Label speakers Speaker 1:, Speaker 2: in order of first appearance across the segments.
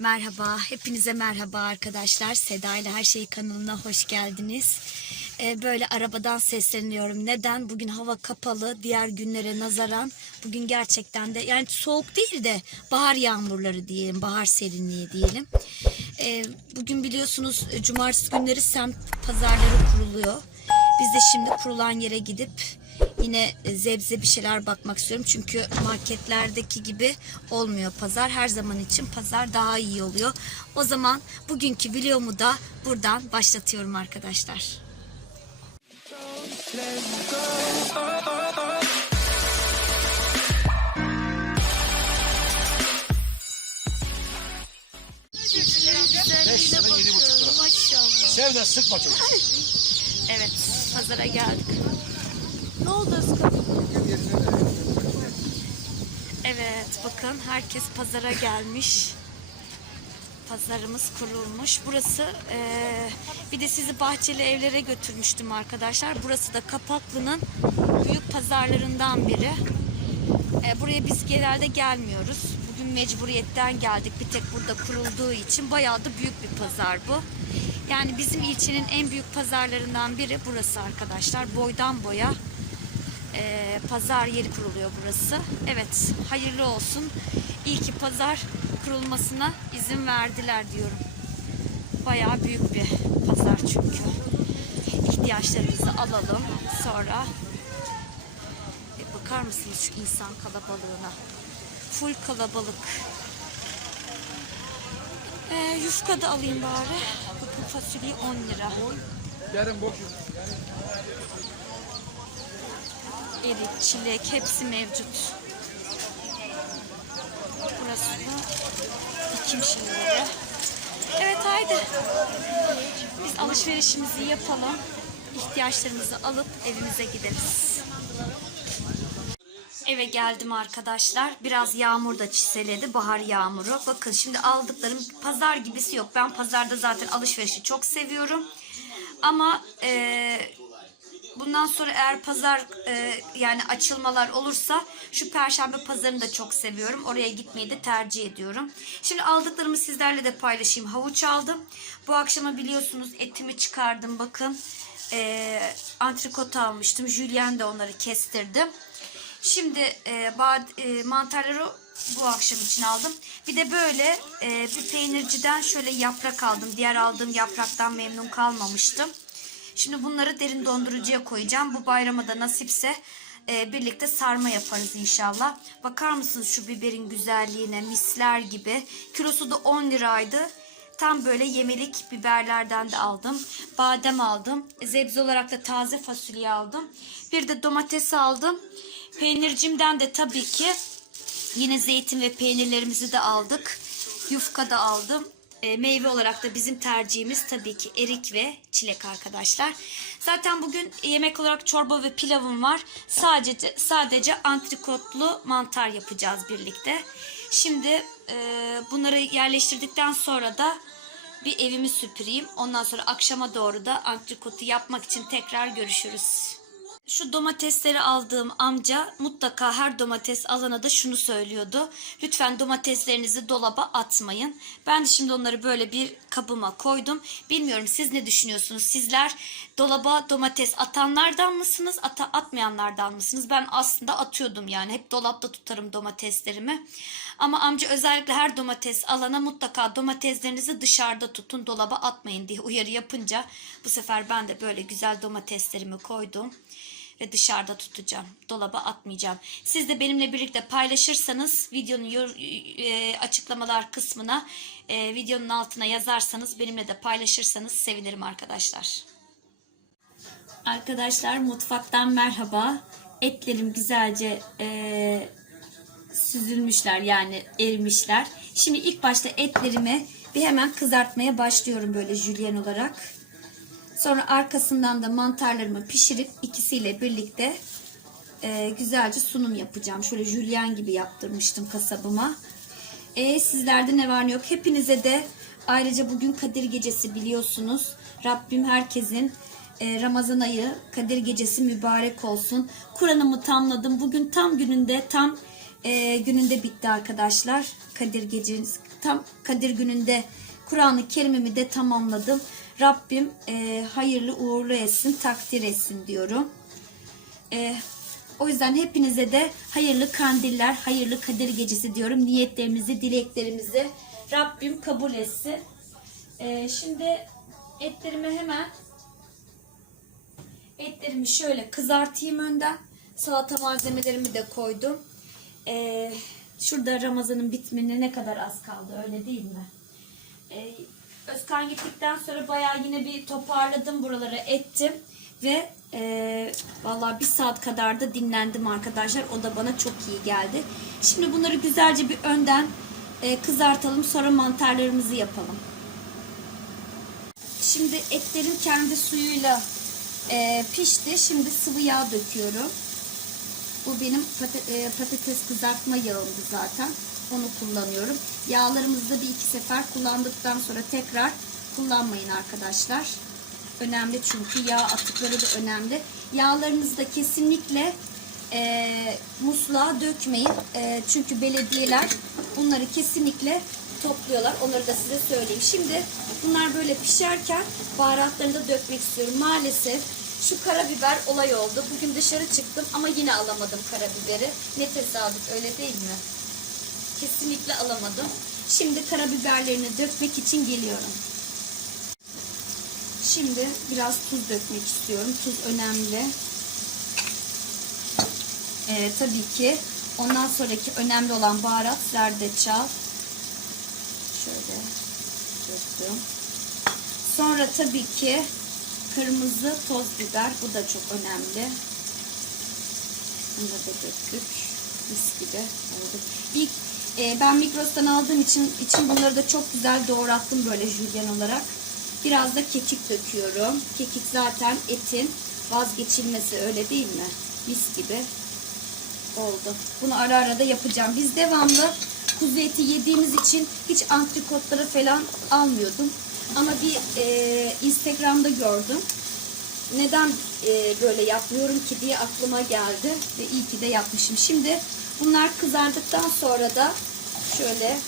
Speaker 1: Merhaba, hepinize merhaba arkadaşlar. Seda ile Her Şey kanalına hoş geldiniz. Ee, böyle arabadan sesleniyorum. Neden? Bugün hava kapalı, diğer günlere nazaran. Bugün gerçekten de yani soğuk değil de bahar yağmurları diyelim, bahar serinliği diyelim. Ee, bugün biliyorsunuz e, cumartesi günleri semt pazarları kuruluyor. Biz de şimdi kurulan yere gidip yine e, zebze bir şeyler bakmak istiyorum. Çünkü marketlerdeki gibi olmuyor pazar. Her zaman için pazar daha iyi oluyor. O zaman bugünkü videomu da buradan başlatıyorum arkadaşlar.
Speaker 2: Beş lira, yedi buçuk lira.
Speaker 1: Maşallah.
Speaker 2: Sev de sıkma çocuk.
Speaker 1: Evet, pazara geldik.
Speaker 3: Ne oldu Özkan?
Speaker 1: Evet, bakın herkes pazara gelmiş. Pazarımız kurulmuş. Burası eee, bir de sizi bahçeli evlere götürmüştüm arkadaşlar. Burası da Kapaklı'nın büyük pazarlarından biri. E, buraya biz genelde gelmiyoruz. Bugün mecburiyetten geldik. Bir tek burada kurulduğu için bayağı da büyük bir pazar bu. Yani bizim ilçenin en büyük pazarlarından biri burası arkadaşlar. Boydan boya e, pazar yeri kuruluyor burası. Evet, hayırlı olsun. İyi ki pazar kurulmasına izin verdiler diyorum. Bayağı büyük bir pazar çünkü. İhtiyaçlarımızı alalım. Sonra e, bakar mısınız şu insan kalabalığına? Full kalabalık. E, yufka da alayım bari. Bakın fasulye 10 lira.
Speaker 2: Yarın boş.
Speaker 1: Erik, çilek hepsi mevcut. Burası da dikim şeyleri. Evet haydi. Biz alışverişimizi yapalım. İhtiyaçlarımızı alıp evimize gideriz. Eve geldim arkadaşlar. Biraz yağmur da çiseledi. Bahar yağmuru. Bakın şimdi aldıklarım pazar gibisi yok. Ben pazarda zaten alışverişi çok seviyorum. Ama eee Bundan sonra eğer pazar e, yani açılmalar olursa şu perşembe pazarını da çok seviyorum. Oraya gitmeyi de tercih ediyorum. Şimdi aldıklarımı sizlerle de paylaşayım. Havuç aldım. Bu akşama biliyorsunuz etimi çıkardım bakın. E, antrikot almıştım. Julien de onları kestirdim. Şimdi e, bad, e, mantarları bu akşam için aldım. Bir de böyle e, bir peynirciden şöyle yaprak aldım. Diğer aldığım yapraktan memnun kalmamıştım. Şimdi bunları derin dondurucuya koyacağım. Bu bayrama da nasipse e, birlikte sarma yaparız inşallah. Bakar mısınız şu biberin güzelliğine misler gibi. Kilosu da 10 liraydı. Tam böyle yemelik biberlerden de aldım. Badem aldım. Zebze olarak da taze fasulye aldım. Bir de domates aldım. Peynircimden de tabii ki yine zeytin ve peynirlerimizi de aldık. Yufka da aldım. E, meyve olarak da bizim tercihimiz tabii ki erik ve çilek arkadaşlar. Zaten bugün yemek olarak çorba ve pilavım var. Sadece sadece antrikotlu mantar yapacağız birlikte. Şimdi e, bunları yerleştirdikten sonra da bir evimi süpüreyim. Ondan sonra akşama doğru da antrikotu yapmak için tekrar görüşürüz. Şu domatesleri aldığım amca mutlaka her domates alana da şunu söylüyordu. Lütfen domateslerinizi dolaba atmayın. Ben de şimdi onları böyle bir kabıma koydum. Bilmiyorum siz ne düşünüyorsunuz? Sizler dolaba domates atanlardan mısınız? Ata, atmayanlardan mısınız? Ben aslında atıyordum yani. Hep dolapta tutarım domateslerimi. Ama amca özellikle her domates alana mutlaka domateslerinizi dışarıda tutun. Dolaba atmayın diye uyarı yapınca bu sefer ben de böyle güzel domateslerimi koydum ve dışarıda tutacağım. Dolaba atmayacağım. Siz de benimle birlikte paylaşırsanız videonun e, açıklamalar kısmına e, videonun altına yazarsanız benimle de paylaşırsanız sevinirim arkadaşlar. Arkadaşlar mutfaktan merhaba. Etlerim güzelce e, süzülmüşler yani erimişler. Şimdi ilk başta etlerimi bir hemen kızartmaya başlıyorum böyle jülyen olarak. Sonra arkasından da mantarlarımı pişirip ikisiyle birlikte e, güzelce sunum yapacağım. Şöyle jülyen gibi yaptırmıştım kasabıma. E, sizlerde ne var ne yok. Hepinize de ayrıca bugün Kadir Gecesi biliyorsunuz. Rabbim herkesin e, Ramazan ayı Kadir Gecesi mübarek olsun. Kur'an'ımı tamladım. Bugün tam gününde tam e, gününde bitti arkadaşlar. Kadir Gecesi tam Kadir gününde Kur'an-ı Kerim'imi de tamamladım. Rabbim e, hayırlı uğurlu etsin, takdir etsin diyorum. E, o yüzden hepinize de hayırlı kandiller, hayırlı Kadir gecesi diyorum. Niyetlerimizi, dileklerimizi Rabbim kabul etsin. E, şimdi etlerimi hemen Etlerimi şöyle kızartayım önden. Salata malzemelerimi de koydum. Ee, şurada Ramazan'ın bitmene ne kadar az kaldı öyle değil mi? Ee, Özkan gittikten sonra bayağı yine bir toparladım buraları ettim. Ve e, vallahi bir saat kadar da dinlendim arkadaşlar. O da bana çok iyi geldi. Şimdi bunları güzelce bir önden e, kızartalım. Sonra mantarlarımızı yapalım. Şimdi etlerim kendi suyuyla e, pişti. Şimdi sıvı yağ döküyorum. Bu benim e, patates kızartma yağımdı zaten. Onu kullanıyorum. Yağlarımızı da bir iki sefer kullandıktan sonra tekrar kullanmayın arkadaşlar. Önemli çünkü yağ atıkları da önemli. Yağlarınızı da kesinlikle e, musluğa dökmeyin. E, çünkü belediyeler bunları kesinlikle topluyorlar. Onları da size söyleyeyim. Şimdi bunlar böyle pişerken baharatlarını da dökmek istiyorum. Maalesef şu karabiber olay oldu. Bugün dışarı çıktım ama yine alamadım karabiberi. Ne tesadüf öyle değil mi? Kesinlikle alamadım. Şimdi karabiberlerini dökmek için geliyorum. Şimdi biraz tuz dökmek istiyorum. Tuz önemli. Ee, tabii ki ondan sonraki önemli olan baharat zerdeçal. Şöyle döktüm. Sonra tabii ki kırmızı toz biber. Bu da çok önemli. Bunu da döktük. Mis gibi oldu. İlk e, ben Migros'tan aldığım için için bunları da çok güzel doğrattım böyle jülyen olarak. Biraz da kekik döküyorum. Kekik zaten etin vazgeçilmesi öyle değil mi? Mis gibi oldu. Bunu ara ara da yapacağım. Biz devamlı kuzu eti yediğimiz için hiç antrikotları falan almıyordum. Ama bir e, Instagram'da gördüm. Neden e, böyle yapmıyorum ki diye aklıma geldi ve iyi ki de yapmışım. Şimdi bunlar kızardıktan sonra da şöyle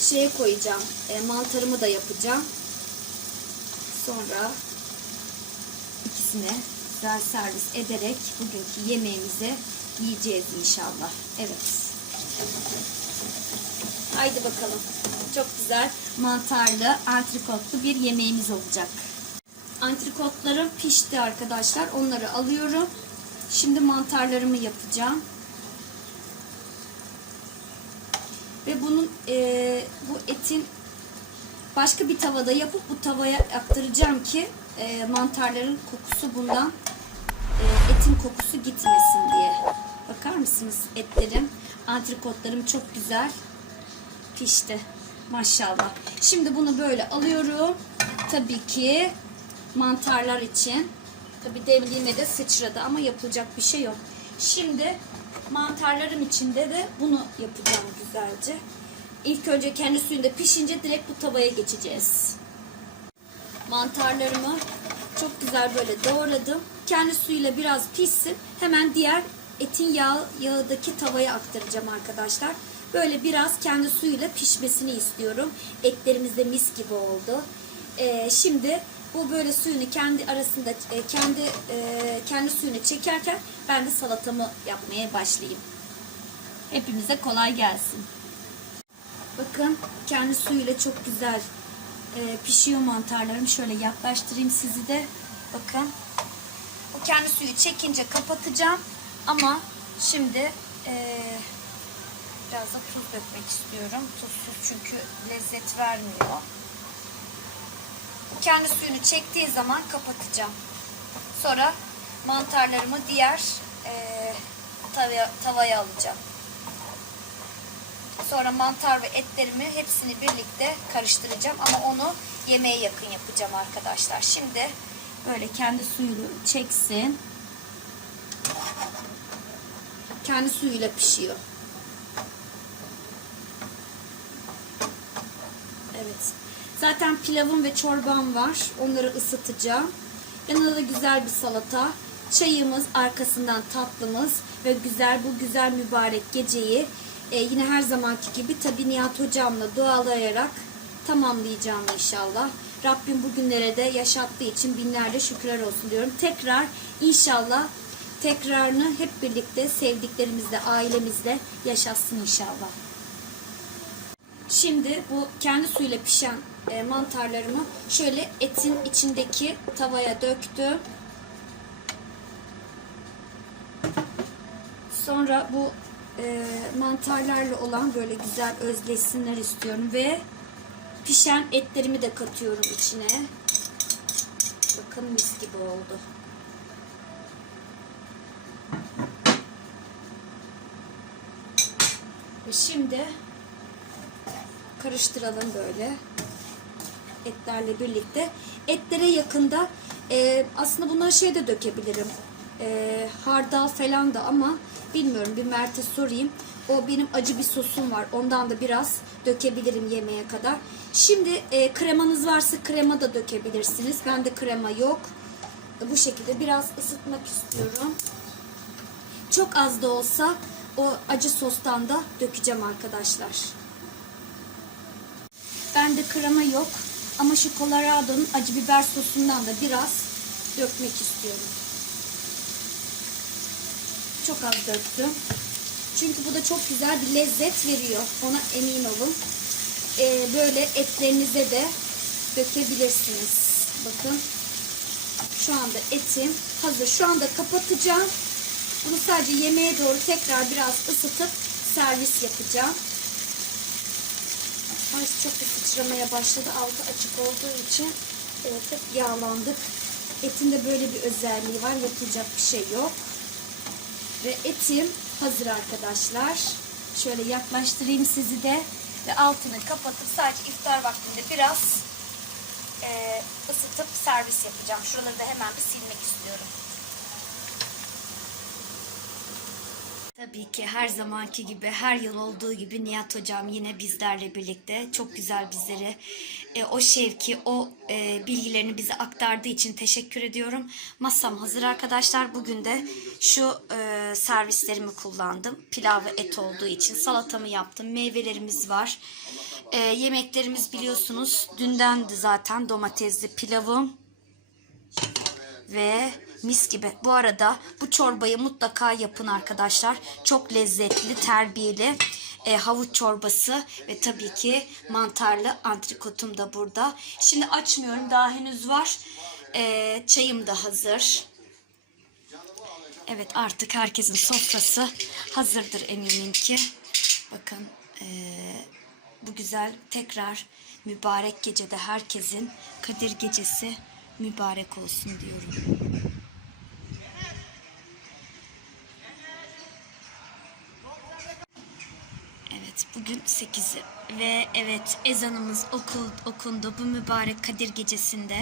Speaker 1: şeye koyacağım. E, mantarımı da yapacağım. Sonra ikisine güzel servis ederek bugünkü yemeğimizi yiyeceğiz inşallah. Evet. Haydi bakalım. Çok güzel mantarlı, antrikotlu bir yemeğimiz olacak. Antrikotlarım pişti arkadaşlar. Onları alıyorum. Şimdi mantarlarımı yapacağım. Ve bunun e, bu etin başka bir tavada yapıp bu tavaya aktaracağım ki e, mantarların kokusu bundan e, etin kokusu gitmesin diye. Bakar mısınız etlerim, antrikotlarım çok güzel pişti. Maşallah. Şimdi bunu böyle alıyorum. Tabii ki mantarlar için. Tabii demliğime de sıçradı ama yapılacak bir şey yok. Şimdi mantarlarım içinde de bunu yapacağım güzelce. İlk önce kendi suyunda pişince direkt bu tavaya geçeceğiz. Mantarlarımı çok güzel böyle doğradım. Kendi suyuyla biraz pişsin. Hemen diğer etin yağı, yağdaki tavaya aktaracağım arkadaşlar. Böyle biraz kendi suyuyla pişmesini istiyorum. Etlerimiz de mis gibi oldu. Ee, şimdi bu böyle suyunu kendi arasında e, kendi e, kendi suyunu çekerken ben de salatamı yapmaya başlayayım. Hepimize kolay gelsin. Bakın kendi suyuyla çok güzel e, pişiyor mantarlarım. Şöyle yaklaştırayım sizi de. Bakın. Bu kendi suyu çekince kapatacağım. Ama şimdi e, biraz da tuz dökmek istiyorum. Tuzsuz çünkü lezzet vermiyor. Kendi suyunu çektiği zaman kapatacağım. Sonra mantarlarımı diğer e, tavaya, tavaya alacağım. Sonra mantar ve etlerimi hepsini birlikte karıştıracağım. Ama onu yemeğe yakın yapacağım arkadaşlar. Şimdi böyle kendi suyunu çeksin. Kendi suyuyla pişiyor. Evet. Zaten pilavım ve çorbam var. Onları ısıtacağım. Yanına da güzel bir salata. Çayımız, arkasından tatlımız ve güzel bu güzel mübarek geceyi e, yine her zamanki gibi tabi Nihat hocamla dualayarak tamamlayacağım inşallah. Rabbim bugünlere de yaşattığı için binlerce şükürler olsun diyorum. Tekrar inşallah tekrarını hep birlikte sevdiklerimizle, ailemizle yaşatsın inşallah. Şimdi bu kendi suyuyla pişen e, mantarlarımı şöyle etin içindeki tavaya döktüm. Sonra bu e, mantarlarla olan böyle güzel özleşsinler istiyorum ve pişen etlerimi de katıyorum içine. Bakın mis gibi oldu. Ve şimdi karıştıralım böyle etlerle birlikte. Etlere yakında e, aslında bunları şey de dökebilirim. E, hardal falan da ama bilmiyorum bir Mert'e sorayım. O benim acı bir sosum var. Ondan da biraz dökebilirim yemeğe kadar. Şimdi e, kremanız varsa krema da dökebilirsiniz. Bende krema yok. Bu şekilde biraz ısıtmak istiyorum. Çok az da olsa o acı sostan da dökeceğim arkadaşlar. Bende krema yok ama şu Colorado'nun acı biber sosundan da biraz dökmek istiyorum. Çok az döktüm. Çünkü bu da çok güzel bir lezzet veriyor. Ona emin olun. Ee, böyle etlerinize de dökebilirsiniz. Bakın. Şu anda etim hazır. Şu anda kapatacağım. Bunu sadece yemeğe doğru tekrar biraz ısıtıp servis yapacağım. Ay çok da sıçramaya başladı. Altı açık olduğu için evet, hep yağlandık. Etin de böyle bir özelliği var. Yapılacak bir şey yok. Ve etim hazır arkadaşlar. Şöyle yaklaştırayım sizi de. Ve altını kapatıp sadece iftar vaktinde biraz e, ısıtıp servis yapacağım. Şuraları da hemen bir silmek istiyorum. Tabii ki her zamanki gibi, her yıl olduğu gibi Nihat Hocam yine bizlerle birlikte çok güzel bizleri e, o şevki, o e, bilgilerini bize aktardığı için teşekkür ediyorum. Masam hazır arkadaşlar. Bugün de şu e, servislerimi kullandım. Pilav ve et olduğu için salatamı yaptım. Meyvelerimiz var. E, yemeklerimiz biliyorsunuz dünden de zaten domatesli pilavım ve mis gibi. Bu arada bu çorbayı mutlaka yapın arkadaşlar. Çok lezzetli, terbiyeli e, havuç çorbası ve tabii ki mantarlı antrikotum da burada. Şimdi açmıyorum daha henüz var. E, çayım da hazır. Evet artık herkesin sofrası hazırdır eminim ki. Bakın e, bu güzel tekrar mübarek gecede herkesin Kadir gecesi mübarek olsun diyorum. Evet bugün 8'i ve evet ezanımız okul, okundu bu mübarek Kadir gecesinde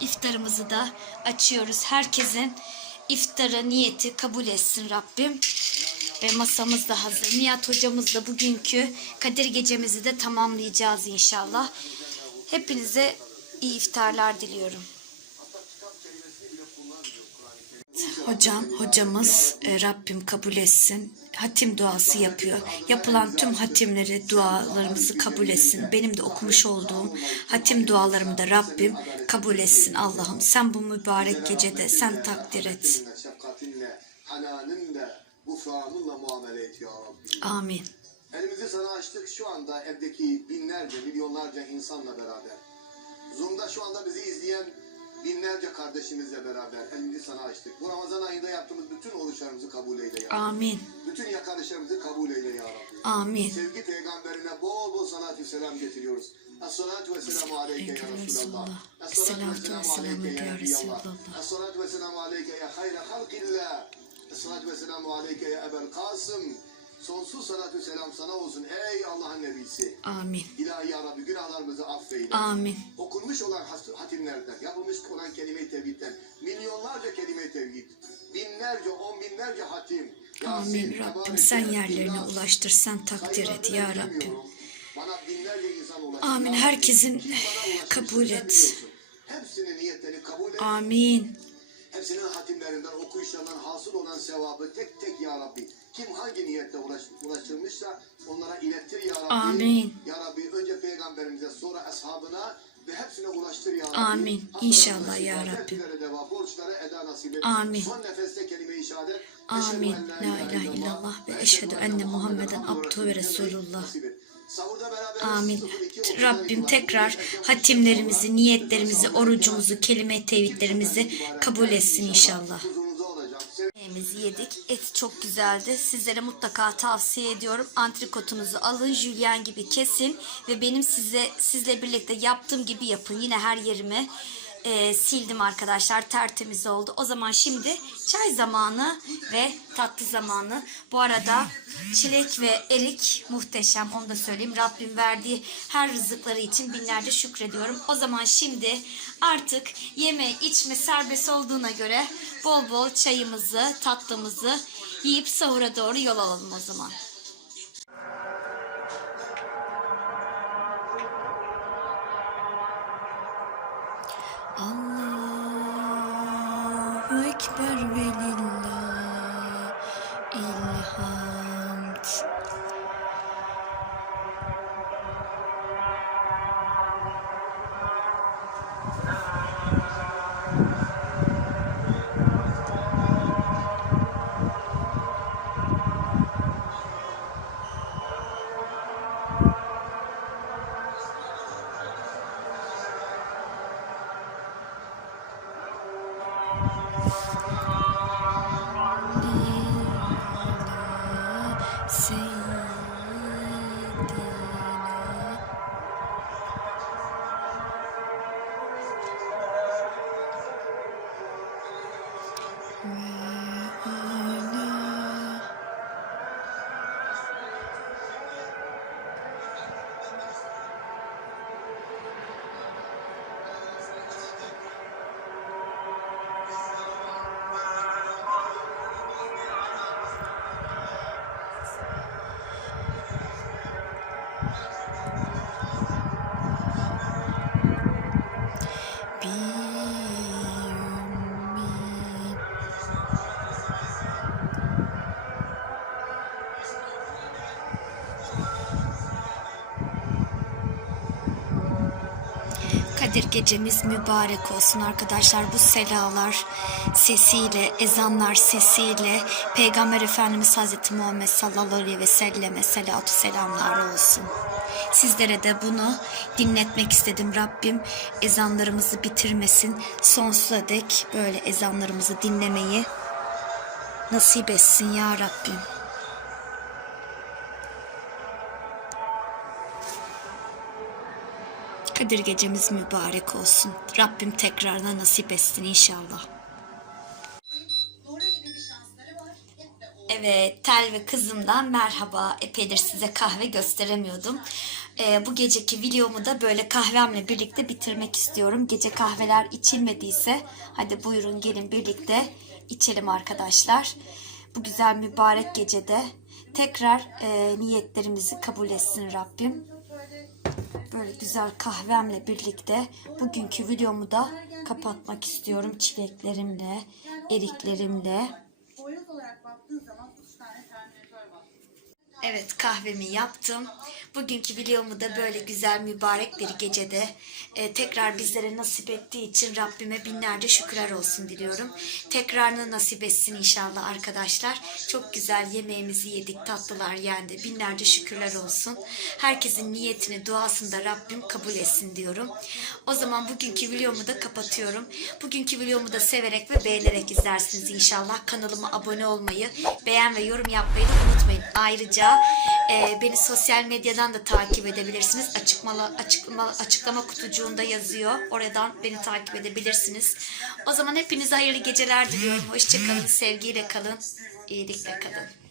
Speaker 1: iftarımızı da açıyoruz. Herkesin iftarı niyeti kabul etsin Rabbim. Ve masamız da hazır. Nihat hocamız da bugünkü Kadir gecemizi de tamamlayacağız inşallah. Hepinize iyi iftarlar diliyorum. Hocam, hocamız e, Rabbim kabul etsin. Hatim duası yapıyor. Yapılan tüm hatimleri, dualarımızı kabul etsin. Benim de okumuş olduğum hatim dualarımı da Rabbim kabul etsin. Allah'ım sen bu mübarek gecede sen takdir et. Amin.
Speaker 4: Elimizi sana açtık şu anda evdeki binlerce, milyonlarca insanla beraber. Zoom'da şu anda bizi izleyen binlerce kardeşimizle beraber elimizi sana açtık. Bu Ramazan ayında yaptığımız bütün oruçlarımızı kabul eyle ya Rabbi.
Speaker 1: Amin.
Speaker 4: Bütün yakarışlarımızı kabul eyle ya Rabbi.
Speaker 1: Amin.
Speaker 4: Sevgi peygamberine bol bol salatü selam getiriyoruz. Es-salatu ve selamu aleyke ya Resulallah.
Speaker 1: Es-salatu ve selamu aleyke ya Resulallah.
Speaker 4: Es-salatu ve selamu aleyke ya hayre halkillah. Es-salatu ve selamu aleyke ya Ebel Kasım. Sonsuz salatü selam sana olsun ey Allah'ın nebisi.
Speaker 1: Amin.
Speaker 4: İlahi ya Rabbi günahlarımızı affeyle.
Speaker 1: Amin.
Speaker 4: Okunmuş olan hatimlerden, yapılmış olan kelime-i tevhidden, milyonlarca kelime-i tevhid, binlerce, on binlerce hatim.
Speaker 1: Amin
Speaker 4: Yasin,
Speaker 1: Rabbim
Speaker 4: Tebarek,
Speaker 1: sen yerlerine
Speaker 4: İhlas,
Speaker 1: ulaştır sen takdir et ya Rabbim. Amin. Herkesin kabul et.
Speaker 4: Hepsinin niyetlerini kabul et.
Speaker 1: Amin.
Speaker 4: Hepsinin hatimlerinden, okuyuşlarından hasıl olan sevabı tek tek ya Rabbi. Kim hangi niyetle uğraş, uğraşılmışsa onlara ilettir ya Rabbi.
Speaker 1: Amin.
Speaker 4: Ya Rabbi önce peygamberimize sonra ashabına ve hepsine ulaştır ya Rabbi.
Speaker 1: Amin. İnşallah ya Rabbi.
Speaker 4: dertlere deva, borçlara eda nasip et.
Speaker 1: Amin.
Speaker 4: Son nefeste kelime-i şehadet.
Speaker 1: Amin. La ilahe illallah ve eşhedü enne Muhammeden abduhu ve resulullah. Amin.
Speaker 4: 02.30'dan
Speaker 1: Rabbim tekrar hatimlerimizi, niyetlerimizi, orucumuzu, kelime tevhidlerimizi kabul etsin inşallah. Yemeğimizi yedik. Et çok güzeldi. Sizlere mutlaka tavsiye ediyorum. Antrikotunuzu alın, jülyen gibi kesin ve benim size sizle birlikte yaptığım gibi yapın. Yine her yerimi e, sildim arkadaşlar. Tertemiz oldu. O zaman şimdi çay zamanı ve tatlı zamanı. Bu arada çilek ve erik muhteşem. Onu da söyleyeyim. Rabbim verdiği her rızıkları için binlerce şükrediyorum. O zaman şimdi artık yeme içme serbest olduğuna göre bol bol çayımızı, tatlımızı yiyip sahura doğru yol alalım o zaman. All Kadir gecemiz mübarek olsun arkadaşlar. Bu selalar sesiyle, ezanlar sesiyle Peygamber Efendimiz Hazreti Muhammed sallallahu aleyhi ve selleme selatü selamlar olsun. Sizlere de bunu dinletmek istedim. Rabbim ezanlarımızı bitirmesin. Sonsuza dek böyle ezanlarımızı dinlemeyi nasip etsin ya Rabbim. Kadir gecemiz mübarek olsun. Rabbim tekrarına nasip etsin inşallah. Evet, Tel ve kızımdan merhaba. Epeydir size kahve gösteremiyordum. Ee, bu geceki videomu da böyle kahvemle birlikte bitirmek istiyorum. Gece kahveler içilmediyse hadi buyurun gelin birlikte içelim arkadaşlar. Bu güzel mübarek gecede tekrar e, niyetlerimizi kabul etsin Rabbim böyle güzel kahvemle birlikte bugünkü videomu da kapatmak istiyorum çileklerimle, eriklerimle. Evet kahvemi yaptım. Bugünkü videomu da böyle güzel mübarek bir gecede e, tekrar bizlere nasip ettiği için Rabbime binlerce şükürler olsun diliyorum. Tekrarını nasip etsin inşallah arkadaşlar. Çok güzel yemeğimizi yedik, tatlılar yendi. Binlerce şükürler olsun. Herkesin niyetini, duasını da Rabbim kabul etsin diyorum. O zaman bugünkü videomu da kapatıyorum. Bugünkü videomu da severek ve beğenerek izlersiniz inşallah. Kanalıma abone olmayı, beğen ve yorum yapmayı da unutmayın. Ayrıca e, beni sosyal medyadan da takip edebilirsiniz. Açıklama, açıklama, açıklama kutucuğunda yazıyor. Oradan beni takip edebilirsiniz. O zaman hepinize hayırlı geceler diliyorum. Hoşçakalın, sevgiyle kalın, iyilikle kalın.